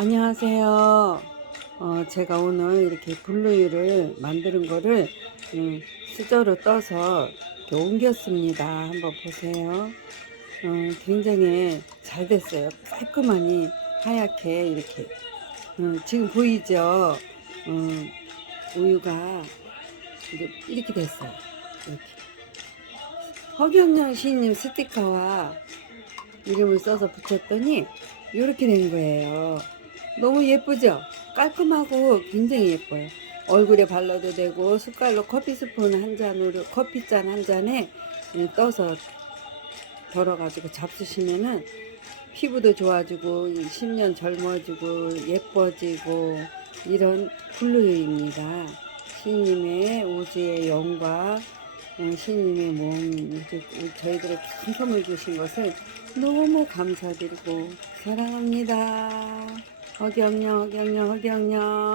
안녕하세요. 어, 제가 오늘 이렇게 블루유를 만드는 거를 음, 수저로 떠서 옮겼습니다. 한번 보세요. 어, 굉장히 잘 됐어요. 깔끔하니 하얗게 이렇게. 어, 지금 보이죠? 어, 우유가 이렇게 됐어요. 이렇게. 허경영 시인님 스티커와 이름을 써서 붙였더니 이렇게 된 거예요. 너무 예쁘죠? 깔끔하고 굉장히 예뻐요. 얼굴에 발라도 되고 숟갈로 커피 스푼 한 잔으로 커피 잔 한 잔에 예, 떠서 덜어가지고 잡수시면은 피부도 좋아지고 10년 젊어지고 예뻐지고 이런 블루유입니다. 시인님의 우주의 영과 어, 시인님의 몸 이렇게 저희들에게 큰 선물 주신 것을 너무 감사드리고 사랑합니다. 허경영 허경영 허경영